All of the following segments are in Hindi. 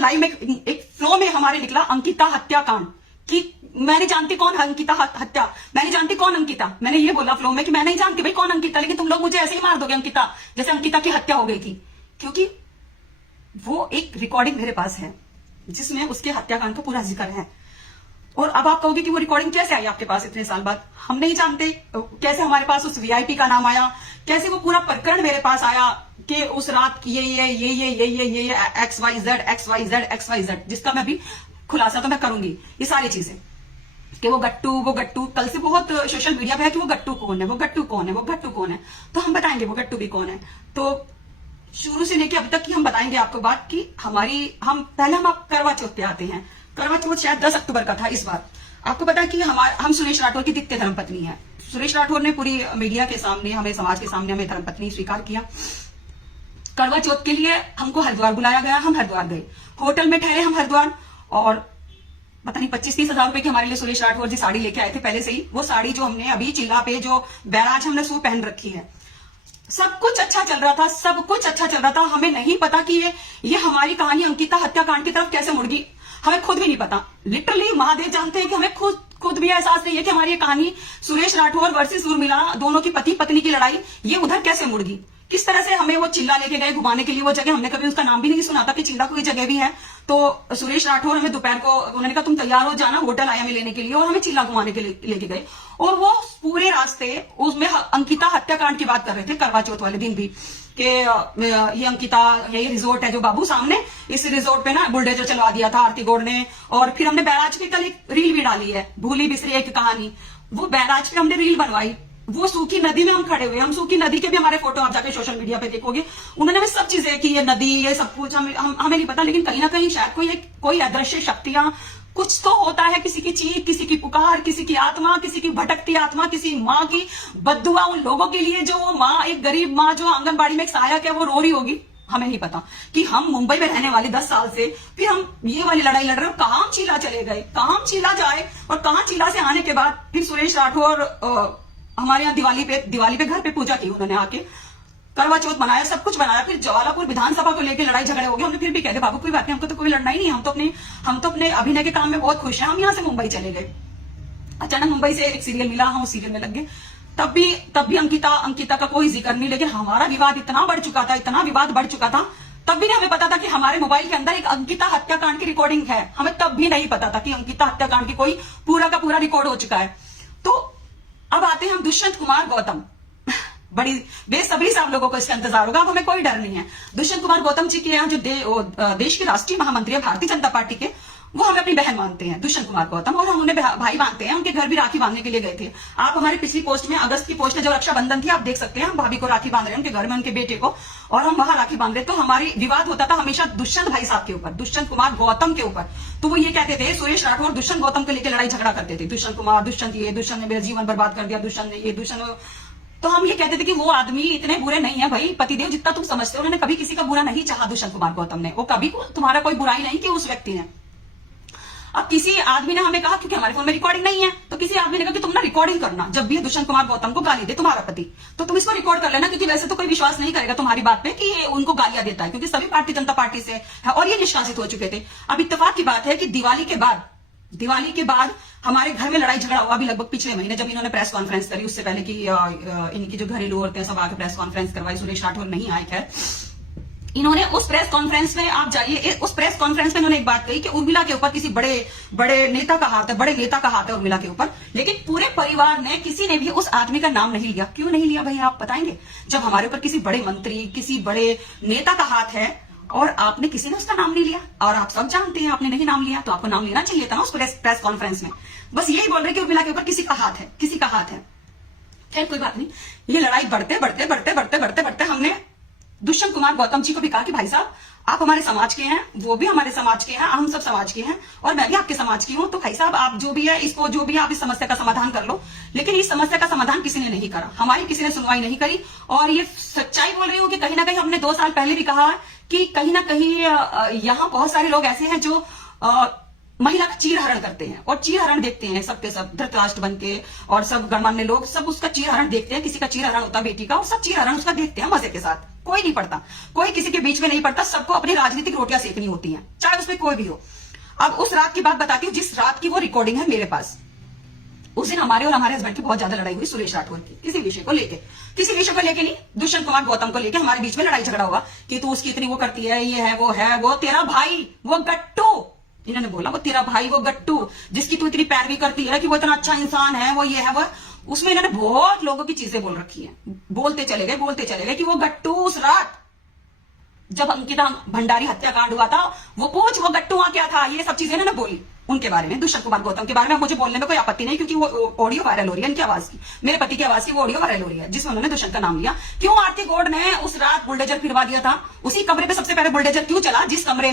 लाइव में एक फ्लो में हमारे निकला अंकिता हत्याकांड कि मैं नहीं जानती कौन अंकिता हत्या, मैं नहीं जानती कौन अंकिता। मैंने ये बोला फ्लो में कि मैं नहीं जानती भाई कौन अंकिता, लेकिन तुम लोग मुझे ऐसे ही मार दोगे अंकिता, जैसे अंकिता की हत्या हो गई थी। क्योंकि वो एक रिकॉर्डिंग मेरे पास है जिसमें उसके हत्याकांड का पूरा जिक्र है। और अब आप कहोगे कि वो रिकॉर्डिंग कैसे आई आपके पास इतने साल बाद? हम नहीं जानते कैसे हमारे पास उस वीआईपी का नाम आया, कैसे वो पूरा प्रकरण मेरे पास आया कि उस रात की ये XYZ, जिसका मैं अभी खुलासा तो मैं करूंगी। ये सारी चीजें कि वो गट्टू कल से बहुत सोशल मीडिया पे है कि वो गट्टू कौन है, वो गट्टू कौन है, वो गट्टू कौन है। तो हम बताएंगे वो गट्टू भी कौन है। तो शुरू से लेके अब तक की हम बताएंगे आपको बात कि हम करवा चौथ पे आते हैं। करवा चौथ शायद 10 अक्टूबर का था इस बार। आपको पता है कि हम सुरेश राठौर की द्वितीय धर्मपत्नी है। सुरेश राठौर ने पूरी मीडिया के सामने, हमें समाज के सामने हमें धर्मपत्नी स्वीकार किया। करवा चौथ के लिए हमको हरिद्वार बुलाया गया, हम हरिद्वार गए, होटल में ठहरे हम हरिद्वार। और पता नहीं 25-30 हजार रुपए की हमारे लिए सुरेश राठौर जी साड़ी लेके आए थे पहले से ही। वो साड़ी जो हमने अभी चिल्ला पे जो बैराज हमने वो पहन रखी है। सब कुछ अच्छा चल रहा था, सब कुछ अच्छा चल रहा था। हमें नहीं पता कि ये हमारी कहानी अंकिता हत्याकांड की तरफ कैसे मुड़ गई। हमें खुद भी नहीं पता। लिटरली महादेव जानते हैं कि हमें खुद भी एहसास नहीं है कि हमारी ये कहानी सुरेश राठौर वर्सेस उर्मिला दोनों की पति पत्नी की लड़ाई ये उधर कैसे मुड़ गई। किस तरह से हमें वो चिल्ला लेके गए घुमाने के लिए। वो जगह हमने कभी उसका नाम भी नहीं सुना था कि चिल्ला कोई जगह भी है। तो सुरेश राठौर हमें दोपहर को उन्होंने कहा तुम तैयार हो जाना, होटल आया हमें लेने के लिए, और हमें चिल्ला घुमाने के लिए लेके गए। और वो पूरे रास्ते उसमें अंकिता हत्याकांड की बात कर रहे थे करवा चौथ वाले दिन भी कि ये अंकिता ये रिजोर्ट है जो बाबू सामने, इस रिजोर्ट पे ना बुलडोजर चलवा दिया था आरती गौड़ ने। और फिर हमने बैराज पे कल एक रील भी डाली है, भूली बिसरी एक कहानी। वो बैराज पे हमने रील बनवाई, वो सूखी नदी में हम खड़े हुए, हम सूखी नदी के भी हमारे फोटो आप जाके सोशल मीडिया पे देखोगे। उन्होंने हमें सब चीजें कि ये नदी ये सब कुछ हमें नहीं पता, लेकिन कहीं ना कहीं शायद कोई अदृश्य शक्तियां, कुछ तो होता है। किसी की चीख, किसी की पुकार, किसी की आत्मा, किसी की भटकती आत्मा, किसी माँ की बद्दुआ उन लोगों के लिए जो वो माँ, एक गरीब माँ जो आंगनबाड़ी में एक सहायक है, वो रो रही होगी। हमें नहीं पता कि हम मुंबई में रहने वाले 10 साल से फिर हम ये वाली लड़ाई लड़ रहे हो। कहां हम चीला चले गए, कहां हम चीला जाए, और कहां चीला से आने के बाद फिर सुरेश राठौर हमारे यहाँ दिवाली पे घर पे पूजा की उन्होंने आके, करवा चौथ बनाया, सब कुछ बनाया। फिर जवालापुर विधानसभा को लेकर लड़ाई झगड़े हो गए। हमने फिर भी कहते बाबू कोई बात नहीं, हमको तो कोई लड़ना ही नहीं, हम तो अपने अभिनय के काम में बहुत खुश हैं। हम यहाँ से मुंबई चले गए। अचानक मुंबई से एक सीरियल मिला, हम उस सीरियल में लग गए। तब भी अंकिता का कोई जिक्र नहीं। लेकिन हमारा विवाद इतना बढ़ चुका था, इतना विवाद बढ़ चुका था, तब भी नहीं हमें पता था कि हमारे मोबाइल के अंदर एक अंकिता हत्याकांड की रिकॉर्डिंग है। हमें तब भी नहीं पता था कि अंकिता हत्याकांड की कोई पूरा का पूरा रिकॉर्ड हो चुका है। तो अब आते हैं हम दुष्यंत कुमार गौतम। बड़ी बेसब्री से आप लोगों को इसका इंतजार होगा। अब हमें कोई डर नहीं है। दुष्यंत कुमार गौतम जी के यहाँ जो देश के राष्ट्रीय महामंत्री है भारतीय जनता पार्टी के, वो हमें अपनी बहन मानते हैं दुष्यंत कुमार गौतम, और हम उन्हें भाई मानते हैं। उनके घर भी राखी बांधने के लिए गए थे। आप हमारी पिछली पोस्ट में, अगस्त की पोस्ट में जो रक्षाबंधन थी, आप देख सकते हैं हम भाभी को राखी बांध रहे हैं उनके घर में, उनके बेटे को, और हम वहां राखी बांध रहे। तो हमारी विवाद होता था हमेशा दुष्यंत भाई साहब के ऊपर, दुष्यंत कुमार गौतम के ऊपर। तो वो ये कहते थे सुरेश राठौर दुष्यंत गौतम को लेकर लड़ाई झगड़ा करते थे। दुष्यंत कुमार, दुष्यंत ने मेरा जीवन बर्बाद कर दिया, दुष्यंत ने ये, दुष्यंत। तो हम ये कहते थे कि वो आदमी इतने बुरे नहीं है भाई, पतिदेव जितना तुम समझते हो, उन्होंने कभी किसी का बुरा नहीं चाहा। दुष्यंत कुमार गौतम ने, वो कभी तुम्हारा कोई बुराई नहीं की उस व्यक्ति ने। अब किसी आदमी ने हमें कहा, क्योंकि हमारे फोन में रिकॉर्डिंग नहीं है, तो किसी आदमी ने कहा कि तुम ना रिकॉर्डिंग करना, जब भी दुष्यंत कुमार गौतम को गाली दे तुम्हारा पति, तो तुम इसको रिकॉर्ड कर लेना, क्योंकि वैसे तो कोई विश्वास नहीं करेगा तुम्हारी बात पे कि ये उनको गालियां देता है, क्योंकि सभी भारतीय जनता पार्टी से है और ये निष्कासित हो चुके थे। अब इत्तेफाक की बात है कि दिवाली के बाद हमारे घर में लड़ाई झगड़ा हुआ भी लगभग पिछले महीने, जब इन्होंने प्रेस कॉन्फ्रेंस करी। उससे पहले कि इनकी जो घरेलू औरतें सब आके प्रेस कॉन्फ्रेंस करवाई, सुरेश राठौर नहीं आए। खैर, इन्होंने उस प्रेस कॉन्फ्रेंस में, आप जाइए, उस प्रेस कॉन्फ्रेंस में इन्होंने एक बात कही कि उर्मिला के ऊपर किसी बड़े नेता का हाथ है, बड़े नेता का हाथ है उर्मिला के ऊपर। लेकिन पूरे परिवार ने, किसी ने भी उस आदमी का नाम नहीं लिया। क्यों नहीं लिया भाई, आप बताएंगे? जब हमारे ऊपर किसी बड़े मंत्री, किसी बड़े नेता का हाथ है और आपने, किसी ने उसका नाम नहीं लिया, और आप सब जानते हैं आपने नहीं नाम लिया, तो आपको नाम लेना चाहिए था ना उस प्रेस कॉन्फ्रेंस में। बस यही बोल रहे कि उर्मिला के ऊपर किसी का हाथ है, किसी का हाथ है। खैर कोई बात नहीं। ये लड़ाई बढ़ते हमने दुष्यंत कुमार गौतम जी को भी कहा कि भाई साहब आप हमारे समाज के हैं, वो भी हमारे समाज के हैं, हम सब समाज के हैं, और मैं भी आपके समाज की हूं। तो भाई साहब आप जो भी है, इसको जो भी आप इस समस्या का समाधान कर लो। लेकिन इस समस्या का समाधान किसी ने नहीं करा, हमारी किसी ने सुनवाई नहीं करी। और ये सच्चाई बोल रही हूँ कि कहीं ना कहीं हमने 2 साल पहले भी कहा कि कहीं ना कहीं यहाँ बहुत सारे लोग ऐसे हैं जो महिला का चीरहरण करते हैं और चीरहरण देखते हैं सबके सब धृतराष्ट्र बन के, और सब गणमान्य लोग सब उसका चीरहरण देखते हैं। किसी का चीरहरण होता है बेटी का, और सब चीरहरण उसका देखते हैं मजे के साथ। कोई नहीं पड़ता, कोई किसी के बीच में नहीं पड़ता, सबको अपनी राजनीतिक रोटियां सेकनी होती हैं, चाहे उसमें कोई भी हो। अब उस रात की बात बताती हूँ जिस रात की वो रिकॉर्डिंग है मेरे पास। उस दिन हमारे और हमारे हस्बैंड की बहुत ज्यादा लड़ाई हुई सुरेश राठौर की, किसी विषय को लेके, किसी विषय को लेके नहीं, दुष्यंत कुमार गौतम को लेके हमारे बीच में लड़ाई झगड़ा हुआ कि तू उसकी इतनी वो करती है, ये है, वो तेरा भाई, वो गट्टू, इन्होंने बोला वो तेरा भाई, वो गट्टू जिसकी तू इतनी पैरवी करती है कि वो इतना अच्छा इंसान है, वो ये है वो। उसमें इन्होंने बहुत लोगों की चीजें बोल रखी है, बोलते चले गए कि वो गट्टू उस रात जब अंकिता भंडारी हत्याकांड हुआ था, वो पूछ वो गट्टू वहां क्या था, ये सब चीजें इन्होंने बोली उनके बारे में, दुष्यंत कुमार गौतम के बारे में। मुझे बोलने में कोई आपत्ति नहीं, क्योंकि वो ऑडियो वायरल हो रही है इनकी आवाज की, मेरे पति की आवाज की वो ऑडियो वायरल हो रही है जिसमें उन्होंने दुष्यंत का नाम लिया। क्यों आरती गौड़ ने उस रात बुलडोजर फिरवा दिया था? उसी कमरे पे सबसे पहले बुलडोजर क्यों चला जिस कमरे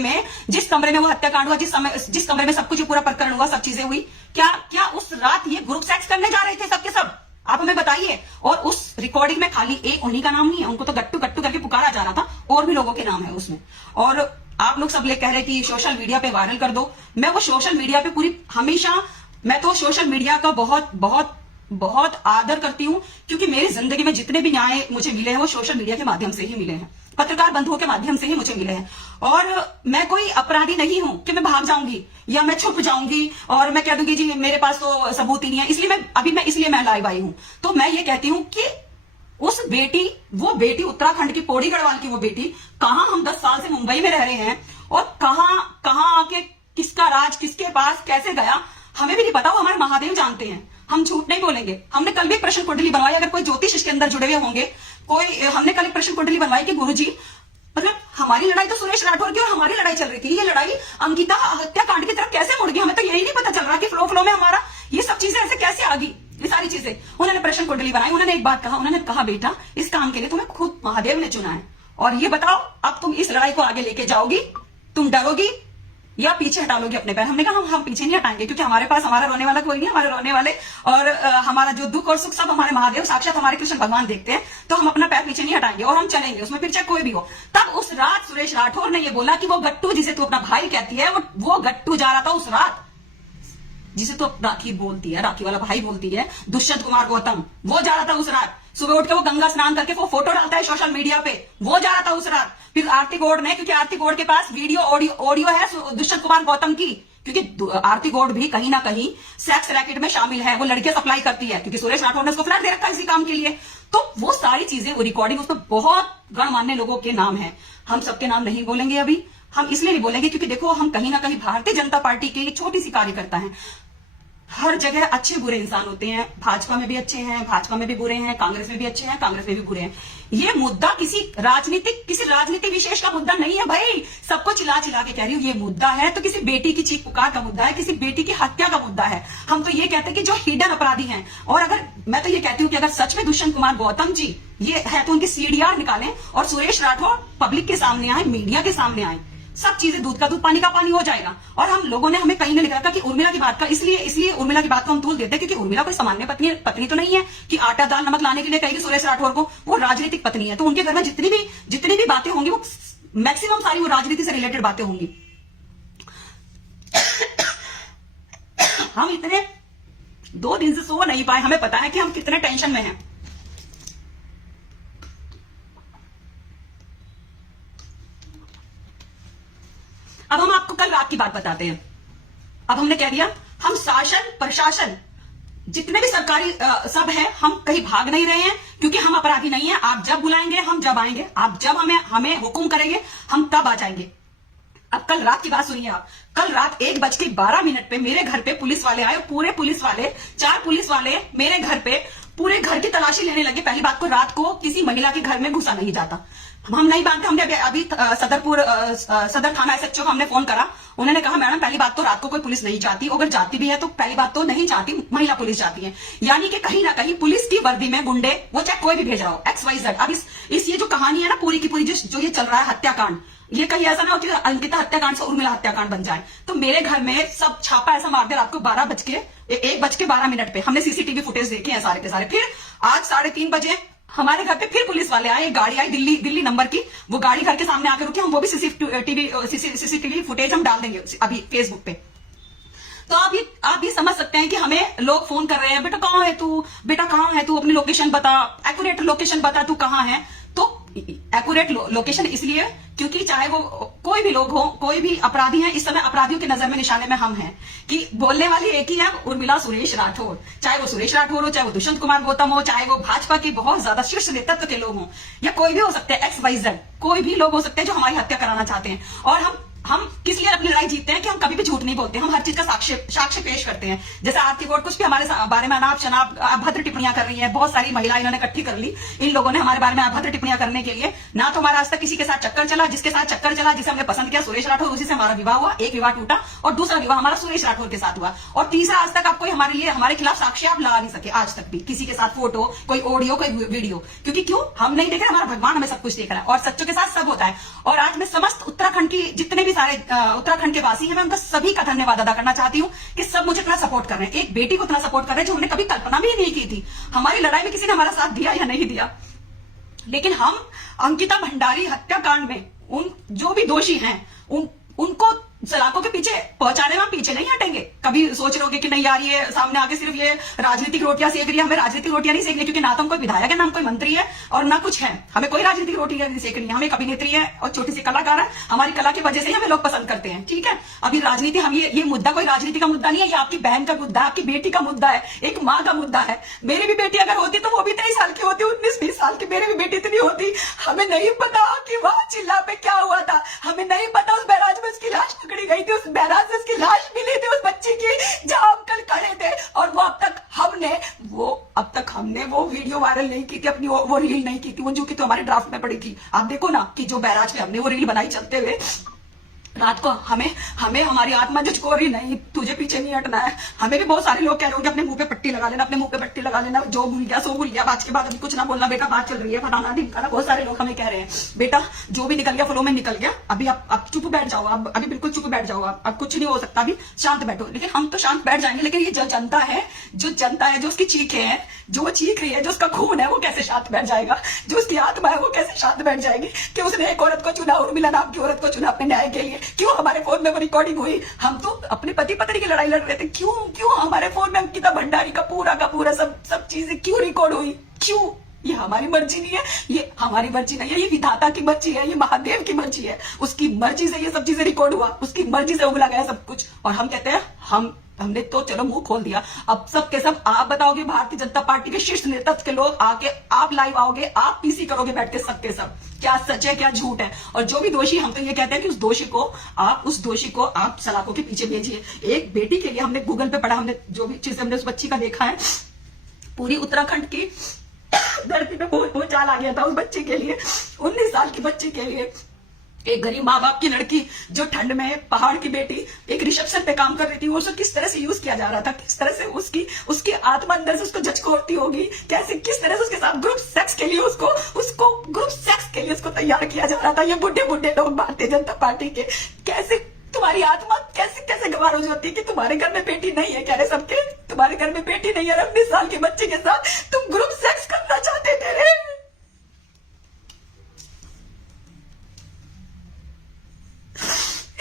में वो हत्याकांड हुआ, जिस कमरे में सब कुछ पूरा प्रकरण हुआ, सब चीजें हुई? क्या उस रात ये ग्रुप सेक्स करने जा रहे थे सबके सब? आप हमें बताइए। और उस रिकॉर्डिंग में खाली एक उन्हीं का नाम नहीं है, उनको तो गट्टू गट्टू करके पुकारा जा रहा था, और भी लोगों के नाम है उसमें। और आप लोग सब लोग कह रहे कि सोशल मीडिया पे वायरल कर दो। मैं वो सोशल मीडिया पे मैं तो सोशल मीडिया का बहुत बहुत बहुत आदर करती हूँ, क्योंकि मेरी जिंदगी में जितने भी न्याय मुझे मिले हैं वो सोशल मीडिया के माध्यम से ही मिले हैं, पत्रकार बंधुओं के माध्यम से ही मुझे मिले हैं। और मैं कोई अपराधी नहीं हूं कि मैं भाग जाऊंगी या मैं छुप जाऊंगी और मैं कह दूंगी जी मेरे पास तो सबूत ही नहीं है, इसलिए मैं लाइव आई हूं। तो मैं ये कहती हूं कि वो बेटी उत्तराखंड की पौड़ी गढ़वाल की वो बेटी, कहां हम 10 साल से मुंबई में रह रहे हैं, और कहां आके किसका राज किसके पास कैसे गया हमें भी नहीं पता, वो हमारे महादेव जानते हैं। हम झूठ नहीं बोलेंगे। हमने कल भी एक प्रश्न कुंडली बनवाई, अगर कोई ज्योतिष इसके अंदर जुड़े हुए होंगे, हमने कल एक प्रश्न कुंडली बनवाई कि गुरुजी, मतलब हमारी लड़ाई तो सुरेश राठौर की और हमारी लड़ाई चल रही थी, ये लड़ाई अंकिता हत्याकांड की तरफ कैसे मुड़ गई? हमें तो यही नहीं पता चल रहा कि फ्लो में हमारा ये सब चीजें ऐसे कैसे आ गई, ये सारी चीजें। उन्होंने प्रश्न कुंडली बनाई, उन्होंने एक बात कहा, उन्होंने कहा बेटा इस काम के लिए तुम्हें खुद महादेव ने चुना है, और ये बताओ अब तुम इस लड़ाई को आगे लेके जाओगी, तुम डरोगी या पीछे हटा लोगे अपने पैर? हमने कहा हम पीछे नहीं हटाएंगे, क्योंकि हमारे पास हमारा रोने वाला कोई नहीं, हमारे रोने वाले और हमारा जो दुख और सुख सब हमारे महादेव साक्षात हमारे कृष्ण भगवान देखते हैं, तो हम अपना पैर पीछे नहीं हटाएंगे और हम चलेंगे उसमें, फिर चाहे कोई भी हो। तब उस रात सुरेश राठौर ने ये बोला कि वो गट्टू जिसे तू अपना भाई कहती है, वो गट्टू जा रहा था उस रात, जिसे तो राखी बोलती है, राखी वाला भाई बोलती है, दुष्यंत कुमार गौतम, वो जा रहा था उस रात। सुबह उठ के वो गंगा स्नान करके वो फोटो डालता है सोशल मीडिया पे, वो जा रहा था उस रात। फिर आरती गौड़ ने, क्योंकि आरती गौड़ के पास वीडियो ऑडियो है दुष्यंत कुमार गौतम की, क्योंकि आरती गौड़ भी कहीं ना कहीं सेक्स रैकेट में शामिल है, वो लड़कियां सप्लाई करती है, क्योंकि सुरेश राठौर ने उसको फ्लैट दे रखा है इसी काम के लिए। तो वो सारी चीजें, वो रिकॉर्डिंग, उसमें बहुत गणमान्य लोगों के नाम है, हम सबके नाम नहीं बोलेंगे अभी। हम इसलिए नहीं बोलेंगे क्योंकि देखो हम कहीं ना कहीं भारतीय जनता पार्टी के एक छोटी सी कार्यकर्ता है। हर जगह अच्छे बुरे इंसान होते हैं, भाजपा में भी अच्छे हैं, भाजपा में भी बुरे हैं, कांग्रेस में भी अच्छे हैं, कांग्रेस में भी बुरे हैं। ये मुद्दा किसी राजनीति विशेष का मुद्दा नहीं है भाई, सबको चिल्ला चिल्ला के कह रही हूँ, ये मुद्दा है तो किसी बेटी की चीख पुकार का मुद्दा है, किसी बेटी की हत्या का मुद्दा है। हम तो ये कहते हैं कि जो हिडन अपराधी हैं, और अगर मैं तो ये कहती हूँ कि अगर सच में दुष्यंत कुमार गौतम जी ये है तो उनकी सीडीआर निकालें और सुरेश राठौर पब्लिक के सामने आए, मीडिया के सामने आए, सब चीजें दूध का दूध पानी का पानी हो जाएगा। और हम लोगों ने, हमें कहीं ने लिख रखा कि उर्मिला की बात का, इसलिए उर्मिला की बात को हम तूल देते हैं क्योंकि उर्मिला कोई सामान्य पत्नी तो नहीं है कि आटा दाल नमक लाने के लिए कहेगी सुरेश राठौर को, वो राजनीतिक पत्नी है। तो उनके घर में जितनी भी बातें होंगी वो मैक्सिमम सारी वो राजनीति से रिलेटेड बातें होंगी। हम इतने 2 दिन से सो नहीं पाए, हमें पता है कि हम कितने टेंशन में हैं। अब हम आपको कल रात की बात बताते हैं। अब हमने कह दिया, हम शासन प्रशासन जितने भी सरकारी सब है, हम कहीं भाग नहीं रहे हैं, क्योंकि हम अपराधी नहीं है। आप जब बुलाएंगे हम जब आएंगे, आप जब हमें हुक्म करेंगे हम तब आ जाएंगे। अब कल रात की बात सुनिए आप। कल रात 1:12 पे मेरे घर पे पुलिस वाले आए, पूरे पुलिस वाले 4 पुलिस वाले मेरे घर पे पूरे घर की तलाशी लेने लगे। पहली बात को, रात को किसी महिला के घर में घुसा नहीं जाता, हम नहीं मानते। हमने अभी सदर थाना एसएचओ को हमने फोन करा, उन्होंने कहा मैडम पहली बात तो रात को कोई पुलिस नहीं जाती, अगर जाती भी है तो पहली बात तो नहीं जाती, महिला पुलिस जाती है। यानी कि कहीं ना कहीं पुलिस की वर्दी में गुंडे, वो चाहे कोई भी भेज रहा हो, XYZ। अब इस ये जो कहानी है ना पूरी की पूरी, जो ये चल रहा है हत्याकांड, ये कहीं ऐसा ना हो कि अंकिता हत्याकांड से उर्मिला हत्याकांड बन जाए। तो मेरे घर में सब छापा ऐसा मार दिया रात को 1:12 पे। हमने सीसीटीवी फुटेज देखे हैं सारे के सारे। फिर आज 3:30 बजे हमारे घर पे फिर पुलिस वाले आए, गाड़ी आई दिल्ली नंबर की, वो गाड़ी घर के सामने आकर रुकी। हम वो भी सीसीटीवी फुटेज हम डाल देंगे अभी फेसबुक पे। तो आप ये समझ सकते हैं कि हमें लोग फोन कर रहे हैं, बेटा कहाँ है तू, बेटा कहाँ है तू, अपनी लोकेशन बता, एक्यूरेट लोकेशन बता, तू कहाँ है। तो एक्यूरेट लोकेशन इसलिए क्योंकि चाहे वो कोई भी लोग हो, कोई भी अपराधी हैं, इस समय अपराधियों की नजर में निशाने में हम हैं कि बोलने वाली एक ही है, उर्मिला सुरेश राठौर। चाहे वो सुरेश राठौर हो, चाहे वो दुष्यंत कुमार गौतम हो, चाहे वो भाजपा की बहुत ज्यादा शीर्ष नेतृत्व के लोग हों, या कोई भी हो सकते हैं, XYZ कोई भी लोग हो सकते हैं जो हमारी हत्या कराना चाहते हैं। और हम किस लिए अपनी लड़ाई जीतते हैं कि हम कभी भी झूठ नहीं बोलते, हम हर चीज का साक्ष्य पेश करते हैं। जैसे आरती गौड़ कुछ भी हमारे बारे में अनाप शनाप अभद्र टिप्पणियां कर रही है, बहुत सारी महिलाएं इन्होंने इकट्ठी कर ली, इन लोगों ने हमारे बारे में अभद्र टिप्पणियां करने के लिए। ना तो हमारा आज तक किसी के साथ चक्कर चला, जिसके साथ चक्कर चला, जिसे हमने पसंद किया, सुरेश राठौर, उसी से हमारा विवाह हुआ, एक विवाह टूटा और दूसरा विवाह हमारा सुरेश राठौर के साथ हुआ। और तीसरा, आज तक आप कोई हमारे खिलाफ साक्ष्य आप लगा नहीं सके, आज तक भी किसी के साथ फोटो, कोई ऑडियो, कोई वीडियो, क्योंकि क्यों हम नहीं देख रहे, हमारा भगवान हमें सब कुछ देख रहा है और सच्चों के साथ सब होता है। और आज मैं समस्त उत्तराखंड की जितने भी सारे उत्तराखंड के वासी हैं, मैं उनका सभी का धन्यवाद अदा करना चाहती हूँ कि सब मुझे इतना सपोर्ट कर रहे हैं, एक बेटी को इतना सपोर्ट कर रहे हैं जो हमने कभी कल्पना भी नहीं की थी। हमारी लड़ाई में किसी ने हमारा साथ दिया या नहीं दिया, लेकिन हम अंकिता भंडारी हत्याकांड में उन जो भी दोषी हैं उनको सलाखों के पीछे पहुंचाने में हम पीछे नहीं हटेंगे। कभी सोच रहे कि नहीं यार ये सामने आके सिर्फ ये राजनीतिक रोटियां सेक रही है, हमें राजनीतिक रोटियां नहीं सेकनी, क्योंकि ना तो हम कोई विधायक है, ना हम कोई मंत्री है और ना कुछ है, हमें कोई राजनीतिक रोटियां नहीं सेकनी है। हम एक अभिनेत्री है और छोटी सी कलाकार है, हमारी कला की वजह से ही हमें लोग पसंद करते हैं, ठीक है। अभी राजनीति, हम ये मुद्दा कोई राजनीति का मुद्दा नहीं है, ये आपकी बहन का मुद्दा है, आपकी बेटी का मुद्दा है, एक माँ का मुद्दा है। मेरी भी बेटी अगर होती तो वो भी 23 साल की होती, 19-20 साल की मेरी भी बेटी इतनी होती। हमें नहीं पता कि वहां चिल्ला पे क्या हुआ था, हमें नहीं पता उस बैराज में उसकी लाश पकड़ी गई थी, उस बैराज से उसकी लाश मिली थी उस बच्ची की, जहां हम कल खड़े थे। और वो अब तक हमने वो वीडियो वायरल नहीं की थी, अपनी वो रील नहीं की थी, वो जो कि तो हमारे ड्राफ्ट में पड़ी थी। आप देखो ना कि जो बैराज पे हमने वो रील बनाई चलते हुए रात को, हमें हमारी आत्मा झुझको रही, नहीं तुझे पीछे नहीं हटना है। हमें भी बहुत सारे लोग कह रहे होंगे अपने मुंह पे पट्टी लगा लेना, अपने मुंह पे पट्टी लगा लेना, जो भूल गया सो भूल गया, आज के बाद अभी कुछ ना बोलना बेटा, बात चल रही है फलाना ढिमकाना। बहुत सारे लोग हमें कह रहे हैं बेटा जो भी निकल गया फ्लो में निकल गया, अभी आप चुप बैठ जाओ, अभी बिल्कुल चुप बैठ जाओ, अब कुछ नहीं हो सकता, अभी शांत बैठो। लेकिन हम तो शांत बैठ जाएंगे, लेकिन ये जो जनता है जो उसकी चीखें हैं, जो वो चीख रही है, जो उसका खून है, वो कैसे शांत बैठ जाएगा, जो उसकी आत्मा है वो कैसे शांत बैठ जाएगी कि उसने एक औरत को चुना, उर्मिला नाम की औरत को चुना अपने न्याय के लिए। क्यों हमारे फोन में वो रिकॉर्डिंग हुई? हम तो अपने पति पत्नी की लड़ाई लड़ रहे थे, क्यों हमारे फोन में अंकिता भंडारी का पूरा सब चीजें क्यों रिकॉर्ड हुई? क्यों? ये हमारी मर्जी नहीं है, ये हमारी मर्जी नहीं है, ये विधाता की मर्जी है, ये महादेव की मर्जी है। उसकी मर्जी से ये सब चीजें रिकॉर्ड हुआ, उसकी मर्जी से उगला गया सब कुछ। और हम कहते हैं हमने तो चलो मुंह खोल दिया, अब सब के सब आप बताओगे, भारतीय जनता पार्टी के शीर्ष नेतृत्व के लोग आके आप लाइव आओगे, आप पीसी करोगे बैठ के सबके सब, क्या सच है क्या झूठ है। और जो भी दोषी, हम तो ये कहते हैं कि उस दोषी को आप सलाखों के पीछे भेजिए। एक बेटी के लिए हमने गूगल पे पढ़ा, हमने जो भी चीजें हमने उस बच्ची का देखा है, पूरी उत्तराखंड की धरती पे बहुत चाल आ गया था उस बच्चे के लिए, 19 साल की बच्ची के लिए। एक गरीब माँ बाप की लड़की जो ठंड में, पहाड़ की बेटी एक रिसेप्शन पे काम कर रही थी, उसको किस तरह से यूज किया जा रहा था, किस तरह से उसकी आत्मा अंदर से उसको झचकोरती होगी, कैसे किस तरह से उसके साथ ग्रुप सेक्स के लिए उसको ग्रुप सेक्स के लिए उसको तैयार किया जा रहा था। ये बुढ़े लोग भारतीय जनता पार्टी के, कैसे तुम्हारी आत्मा कैसे गवार हो जाती है कि तुम्हारे घर में बेटी नहीं है, कह रहे सबके तुम्हारे घर में बेटी नहीं है, 19 साल के बच्चे के साथ तुम ग्रुप सेक्स करना चाहते थे रे।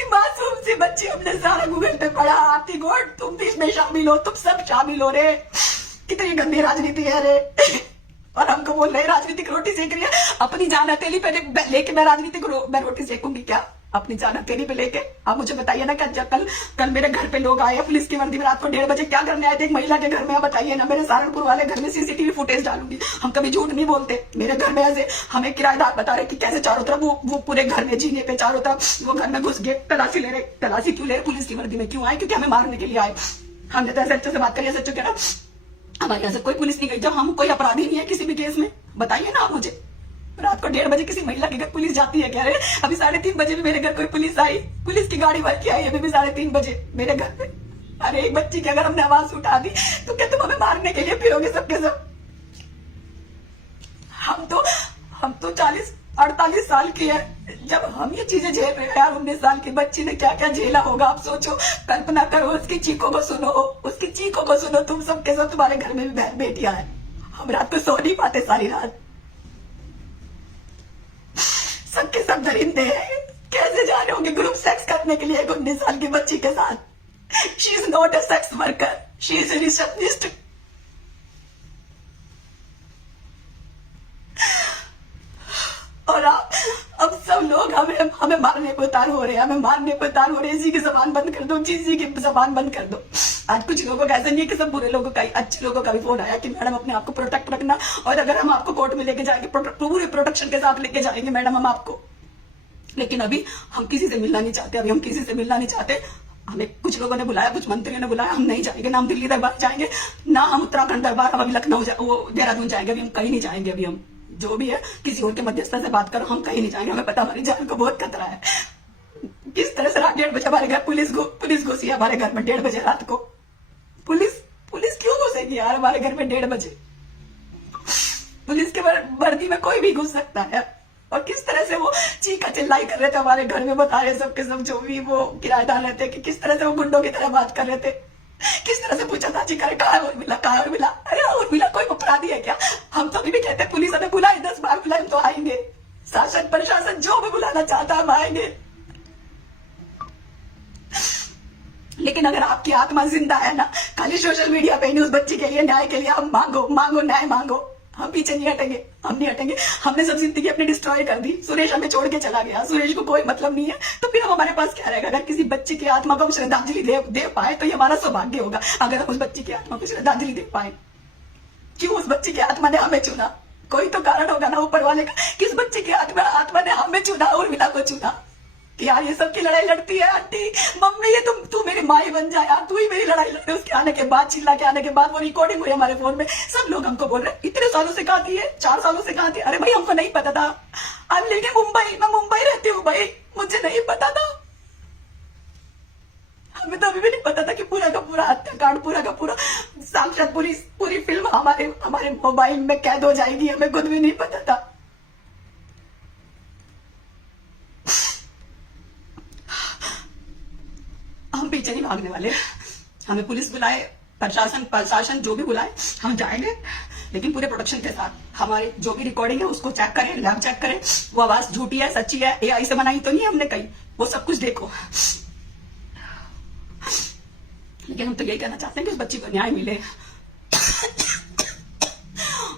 मासूम सी बच्ची, हमने सारा गूगल पे पढ़ा, आरती गौड़ तुम भी इसमें शामिल हो, तुम सब शामिल हो रे। कितनी गंदी राजनीति है रे। और हमको बोल रहे राजनीतिक रोटी सेक रही है, अपनी जान हथेली पे लेके मैं मैं रोटी सेकूंगी क्या? अपनी जान हथेली पे लेके? आप मुझे बताइए ना, क्या कल मेरे घर पे लोग आए पुलिस की वर्दी में रात को 1:30 बजे, क्या करने आए थे एक महिला के घर में? आप बताइए ना। मेरे सहारनपुर वाले घर में सीसीटीवी फुटेज डालूंगी, हम कभी झूठ नहीं बोलते। मेरे घर में ऐसे हमें किराएदार बता रहे कि कैसे चारों तरफ वो पूरे घर में, जीने पे चारों तरफ वो घर में घुस गए, तलाशी ले रहे। तलाशी क्यों ले रहे? पुलिस की वर्दी में क्यों आए? क्योंकि हमें मारने के लिए आए। हमने तो ऐसे अच्छे से बात करिए, सच्चो कह रहा हमारे यहाँ से कोई पुलिस नहीं गई, जब हम कोई अपराधी नहीं है किसी भी केस में। बताइए ना आप मुझे, रात को 1:30 बजे किसी महिला के घर पुलिस जाती है? कह रहे अभी 3:30 बजे भी मेरे घर कोई पुलिस आई, पुलिस की गाड़ी भर के आई, अभी भी 3:30 बजे मेरे घर पे। अरे एक बच्ची की अगर हमने आवाज उठा दी तो क्या तुम हमें मारने के लिए फिरोगे सबके सब? हम तो 40-48 साल की है, जब हम ये चीजें झेल रहे हैं यार, 19 साल की बच्ची ने क्या क्या झेला होगा आप सोचो, कल्पना करो। उसकी चीखों को सुनो, तुम सबके सब, तुम्हारे घर में भी बहन बेटियां हैं। हम रात को सो नहीं पाते सारी रात, सबके सब दरिंदे हैं। कैसे जा रहे होंगे ग्रुप सेक्स करने के लिए 19 साल की बच्ची के साथ? She is not a sex worker, she is a receptionist. और अब सब लोग हमें मारने पे उतार हो रहे हैं, हमें मारने पे उतार हो रहे हैं। इसी की जबान बंद कर दो, इसी की जबान बंद कर दो। आज कुछ लोगों का ऐसा नहीं है कि सब बुरे लोगों का ही, अच्छे लोगों का भी फोन आया कि मैडम अपने आप को प्रोटेक्ट रखना, और अगर हम आपको कोर्ट में लेके जाएंगे पूरे प्रोटेक्शन के साथ लेके जाएंगे मैडम हम आपको। लेकिन अभी हम किसी से मिलना नहीं चाहते, अभी हम किसी से मिलना नहीं चाहते। हमें कुछ लोगों ने बुलाया, कुछ मंत्रियों ने बुलाया, हम नहीं जाएंगे, ना हम दिल्ली दरबार जाएंगे, ना हम उत्तराखंड दरबार, हम अभी लखनऊ वो देहरादून जाएंगे, अभी हम कहीं नहीं जाएंगे। अभी हम जो भी है किसी और के मध्यस्थता से बात करो, हम कहीं नहीं जाएंगे, हमें पता हमारी जान को बहुत खतरा है। किस तरह से रात 1:30 बजे हमारे घर पुलिस घुसी है हमारे घर में 1:30 बजे रात को। पुलिस क्यों घुसेगी यार हमारे घर में 1:30 बजे? पुलिस के वर्दी में कोई भी घुस सकता है। और किस तरह से वो चीखा चिल्लाई कर रहे थे हमारे घर में, बता रहे सबके सब जो भी वो किराएदार रहते कि किस तरह से वो गुंडों की तरह बात कर रहे थे, किस तरह से पूछताछ करे कहाँ और मिला, कहाँ और मिला। अरे और मिला कोई अपराधी है क्या? हम तो अभी भी कहते पुलिस हमें बुलाए, 10 बार बुलाए हम तो आएंगे। शासन प्रशासन जो भी बुलाना चाहता हम आएंगे। लेकिन अगर आपकी आत्मा जिंदा है ना, खाली सोशल मीडिया पे उस बच्ची के लिए न्याय के लिए हम मांगो न्याय मांगो। हम पीछे नहीं हटेंगे, हम नहीं हटेंगे। हमने सब जिंदगी अपनी डिस्ट्रॉय कर दी, सुरेश हमें छोड़ के चला गया, सुरेश को कोई मतलब नहीं है, तो फिर हमारे पास क्या रहेगा? अगर किसी बच्ची की आत्मा को हम श्रद्धांजलि दे पाए तो ये हमारा सौभाग्य होगा। अगर हम उस बच्ची की आत्मा को श्रद्धांजलि दे पाए, क्यों उस बच्ची की आत्मा ने हमें चुना? कोई तो कारण होगा ना ऊपर वाले का, किस बच्ची की आत्मा ने हमें चुना, उर्मिला को चुना कि यार ये सबकी लड़ाई लड़ती है आंटी, मम्मी ये तू मेरी माँ ही बन जाए यार, तू ही मेरी लड़ाई लड़े। उसके आने के बाद, चिल्ला के आने के बाद वो रिकॉर्डिंग हुई हमारे फोन में, सब लोग हमको बोल रहे इतने सालों से कहा थी, 4 सालों से कहा थी। अरे भाई हमको नहीं पता था, अब लेके मैं मुंबई रहती हूँ भाई, मुझे नहीं पता था। हमें तो अभी भी नहीं पता था कि पूरा का पूरा हत्याकांड, पूरा का पूरा साक्षात पूरी फिल्म हमारे मोबाइल में कैद हो जाएगी, हमें खुद भी नहीं पता था। हम पीछे नहीं भागने वाले, हमें पुलिस बुलाए, प्रशासन जो भी बुलाए हम जाएंगे, लेकिन पूरे प्रोटेक्शन के साथ। हमारे जो भी रिकॉर्डिंग है उसको चेक करें, लैब चेक करें, वो आवाज झूठी है सच्ची है, एआई से बनाई तो नहीं है हमने कहीं, वो सब कुछ देखो। लेकिन हम तो यही कहना चाहते हैं कि उस बच्ची को न्याय मिले।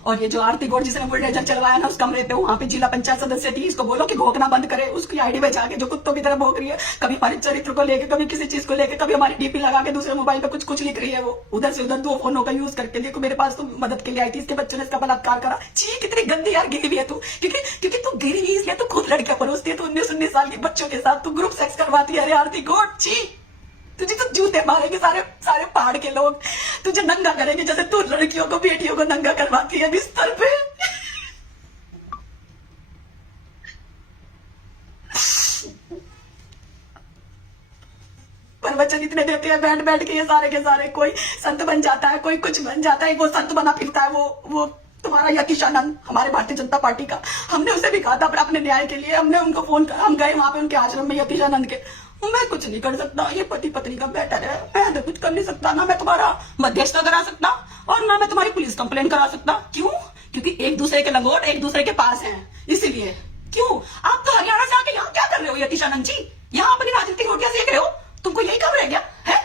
और ये जो आरती गौड़ जिसने बुलडोजर चलवाया ना उस कमरे पे, वहां पे जिला पंचायत सदस्य थी, इसको बोलो कि भोगना बंद करे, उसकी आईडी पे जाके जो कुत्तों की तरह भोग रही है, कभी हमारे चरित्र को लेके, कभी किसी चीज को लेके, कभी हमारी डीपी लगा के दूसरे मोबाइल पे कुछ लिख रही है, वो उधर से उधर 2 फोनों का यूज करके। देखो मेरे पास तो मदद के लिए आई थी, इसके बच्चों ने इसका बलात्कार करा। छी कितनी गंदी यार गिरी हुई है तू, क्योंकि तू गिरी हुई इसलिए तू खुद लड़कियां परोसती है, तू 19 साल के बच्चों के साथ तू ग्रुप सेक्स करवाती है। अरे आरती गौड़ छी, तुझे तो जूते मारेंगे सारे पहाड़ के लोग, तुझे नंगा करेंगे जैसे तू लड़कियों को बेटियों को नंगा करवाती है बिस्तर पे। प्रवचन इतने देते हैं बैठ के ये सारे के सारे, कोई संत बन जाता है, कोई कुछ बन जाता है, वो संत बना फिरता है, वो तुम्हारा यतीशानंद हमारे भारतीय जनता पार्टी का। हमने उसे भी कहा था अपने न्याय के लिए, हमने उनको फोन कर, हम गए वहां पे उनके आश्रम में यतीशानंद के। मैं कुछ नहीं कर सकता, ये पति पत्नी का मैटर है, मैं तो कुछ कर नहीं सकता, ना मैं तुम्हारा मध्यस्थता करा सकता और ना मैं तुम्हारी पुलिस कंप्लेन करा सकता। क्यों? क्योंकि एक दूसरे के लंगोट एक दूसरे के पास हैं, इसीलिए। क्यों? आप तो हरियाणा से आके यहाँ क्या कर रहे हो यतीशानंद जी? यहाँ अपनी राजनीतिक रोटियां सेक रहे हो, तुमको यही खबर है क्या? है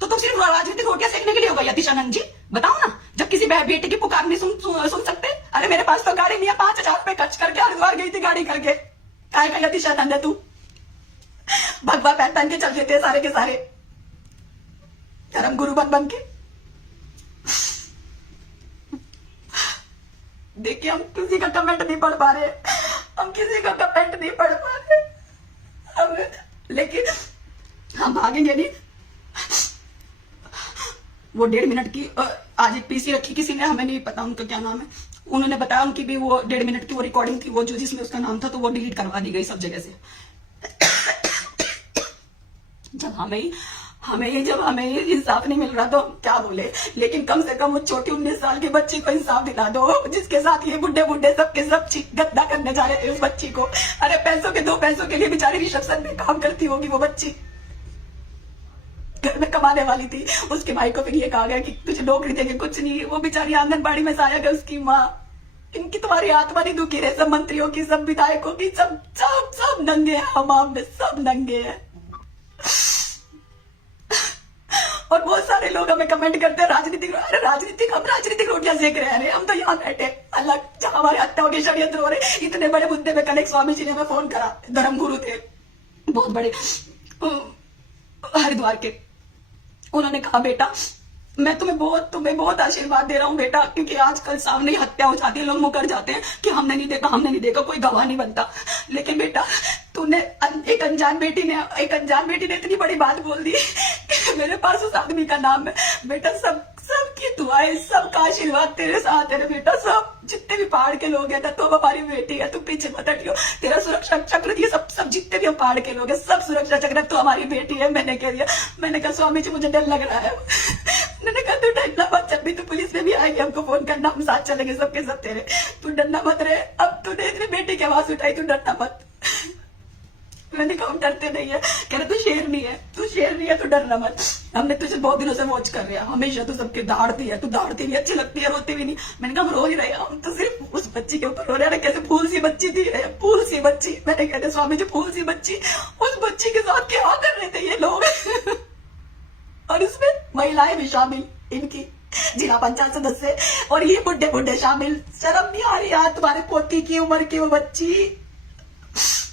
तो तुम सिर्फ राजनीतिक रोटियां सेकने के लिए होगा यतीशानंद जी? बताओ ना, जब किसी बेटे की पुकार नहीं सुन सकते। अरे मेरे पास तो गाड़ी नहीं है, 5,000 रुपए खर्च करके हरिद्वार गई थी गाड़ी करके। काय का यतीशानंद है तू? भगवा पहन के चल रहे थे सारे के सारे धर्म गुरु बन के। देखिए हम किसी का कमेंट नहीं पढ़ पा रहे, हम किसी का कमेंट नहीं पढ़ पा रहे, लेकिन हम भागेंगे नहीं। वो 1.5 मिनट की आज एक पीसी रखी किसी ने, हमें नहीं पता उनका क्या नाम है, उन्होंने बताया उनकी भी वो 1.5 मिनट की वो रिकॉर्डिंग थी, वो जो जिसमें उसका नाम था, तो वो डिलीट करवा दी गई सब जगह से। जब हमें इंसाफ नहीं मिल रहा तो क्या बोले, लेकिन कम से कम वो छोटी 19 साल की बच्ची को इंसाफ दिला दो, जिसके साथ ये बुढ़े सबके सब गद्दा करने जा रहे थे उस बच्ची को। अरे 2 पैसों के लिए बेचारी रिसेप्शन में काम करती होगी वो बच्ची, घर में कमाने वाली थी। उसके भाई को फिर ये कहा गया कि तुझे नौकरी देंगे, कुछ नहीं, वो बेचारी आंगनबाड़ी में साया गया उसकी माँ। इनकी तुम्हारी आत्मा नहीं दुखी रहे, सब मंत्रियों की, सब विधायकों की, सब नंगे हैं, हमाम में सब नंगे हैं। और बहुत सारे लोग हमें कमेंट करते हैं राजनीतिक, अरे राजनीतिक, हम राजनीतिक रोटियां सेक रहे हैं, हम तो यहाँ बैठे अलग, जहां हमारे हत्याओं के षड्यंत्र हो रहे। इतने बड़े मुद्दे पे कल एक स्वामी जी ने हमें फोन करा, धर्मगुरु थे बहुत बड़े हरिद्वार के। उन्होंने कहा बेटा मैं तुम्हें बहुत आशीर्वाद दे रहा हूँ बेटा, क्योंकि आजकल सामने ही हत्या हो जाती है, लोग मुकर जाते हैं कि हमने नहीं देखा, कोई गवाह नहीं बनता। लेकिन बेटा तूने एक अनजान बेटी ने इतनी बड़ी बात बोल दी कि मेरे पास उस आदमी का नाम है। बेटा सबकी दुआएं, सबका आशीर्वाद तेरे साथ है बेटा। सब जितने भी पहाड़ के लोग हैं ना, तुम हमारी बेटी है, तुम पीछे मत हटियो। तेरा सुरक्षा चक्र दिए, सब जितने भी पहाड़ के लोग हैं, सब सुरक्षा चक्र, तू हमारी बेटी है। मैंने कह दिया, मैंने कहा स्वामी जी मुझे डर लग रहा है। मैंने कहा तू डरना मत, जब भी तू पुलिस में भी आएगी हमको फोन करना, हम साथ चलेंगे सबके सब तेरे। तू डरना मत रहे। अब तूने अपनी बेटी की आवाज उठाई, तू डरना मत। मैंने कहा हम डरते नहीं है। कह रहे तू शेरनी है, तू डरना मत। हमने तुझे बहुत दिनों से वॉच कर रहे हैं, हमेशा तू सबके दहाड़ती है, तू दहाड़ती नहीं, अच्छी लगती है, रोती भी नहीं। मैंने कहा हम रो ही रहे हैं, हम तो सिर्फ उस बच्ची के ऊपर रो रहे हैं। कैसे फूल सी बच्ची थी, फूल सी बच्ची। मैंने कहते स्वामी जी फूल सी बच्ची, उस बच्ची के साथ क्या कर रहे थे ये लोग और इसमें महिलाएं भी शामिल, इनकी जिला पंचायत सदस्य और ये बुढ़े शामिल। शर्म नहीं आ रही यार, तुम्हारे पोती की उम्र की वो बच्ची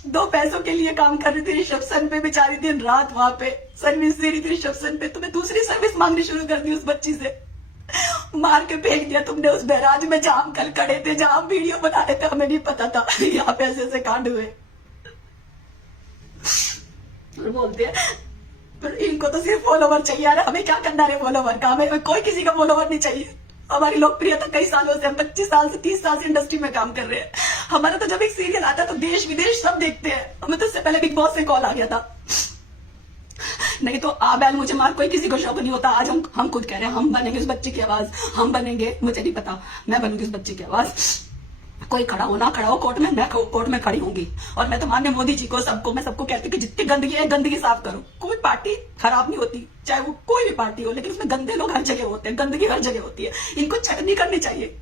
2 पैसों के लिए काम कर रही थी रिसेप्शन पे, बेचारी दिन रात वहां पे सर्विस दे रही थी रिसेप्शन पे। तुम्हें दूसरी सर्विस मांगनी शुरू कर दी उस बच्ची से, मार के फेंक दिया तुमने उस बैराज में जहां हम कल खड़े थे, जहां हम वीडियो बना रहे थे। हमें नहीं पता था यहाँ पे ऐसे कांड हुए। और बोलते हैं इनको तो सिर्फ फॉलोवर चाहिए। यार हमें क्या करना है फॉलोवर का, हमें कोई किसी का फॉलोवर नहीं चाहिए। हमारी लोकप्रियता कई सालों से, हम 25 साल से 30 साल से इंडस्ट्री में काम कर रहे हैं। हमारा तो जब एक सीरियल आता है तो देश विदेश सब देखते हैं। हमें तो इससे पहले बिग बॉस से कॉल आ गया था। नहीं तो आ बैल मुझे मार, कोई किसी को शौक नहीं होता। आज हम खुद कह रहे हैं हम बनेंगे उस बच्चे की आवाज, हम बनेंगे। मुझे नहीं पता, मैं बनूंगी उस बच्चे की आवाज। कोई खड़ा हो ना खड़ा हो कोर्ट में, मैं कोर्ट में खड़ी होंगी। और मैं तो माननीय मोदी जी को, सबको, मैं सबको कहती हूँ कि जितनी गंदगी है गंदगी साफ करो। कोई पार्टी खराब नहीं होती, चाहे वो कोई भी पार्टी हो, लेकिन उसमें गंदे लोग हर जगह होते हैं, गंदगी हर जगह होती है। इनको छटनी करनी चाहिए।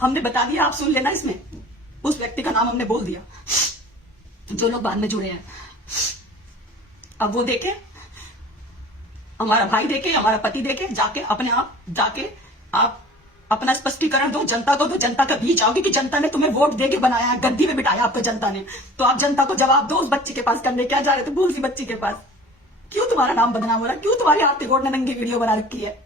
हमने बता दिया, आप सुन लेना। इसमें उस व्यक्ति का नाम हमने बोल दिया, जो लोग बाद में जुड़े हैं। अब वो देखे, हमारा भाई देखे, हमारा पति देखे, जाके अपने आप जाके आप अपना स्पष्टीकरण दो जनता को, तो जनता का बीच आओगे कि जनता ने तुम्हें वोट देके बनाया है, गद्दी में बिठाया आपको जनता ने। तो आप जनता को जवाब दो। उस बच्ची के पास करने क्या जा रहे थे, भूल सी बच्ची के पास? क्यों तुम्हारा नाम बदनाम हो रहा है? क्यों तुम्हारी आरती गौड़ ने नंगी वीडियो बना रखी है?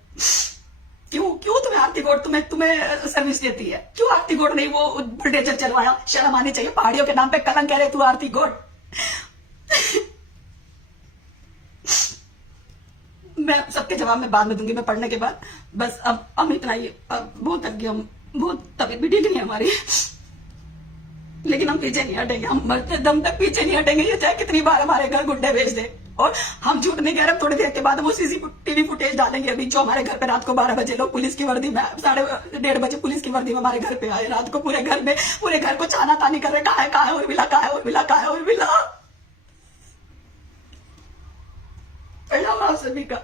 क्यों तुम्हें आरती गौड़ तुम्हें सर्विस देती है? क्यों आरती गौड़ नहीं वो बुलडोजर चलवाया? शर्म आनी चाहिए। पहाड़ियों के नाम पे कलंक कह रहे तू आरती गौड़। मैं सबके जवाब में बाद में दूंगी, मैं पढ़ने के बाद। बस अब हम इतना ही, अब बहुत थक गए हम, बहुत तबीयत भी ठीक नहीं है हमारी, लेकिन हम पीछे नहीं हटेंगे। हम मरते दम तक पीछे नहीं हटेंगे। ये चाहे कितनी बार हमारे घर गुड्डे भेज दे। और हम झूठ नहीं कह रहे, थोड़ी देर के बाद वो सीसीटीवी फुटेज डालेंगे। अभी जो हमारे घर पे रात को 12 बजे लोग पुलिस की वर्दी में, 1:30 बजे पुलिस की वर्दी में हमारे घर पे आए। रात को पूरे घर को छाना तानी कर रहे, कहा है उर्मिला, कहा है उर्मिला, कहा है उर्मिला। प्रणाम आप सभी का।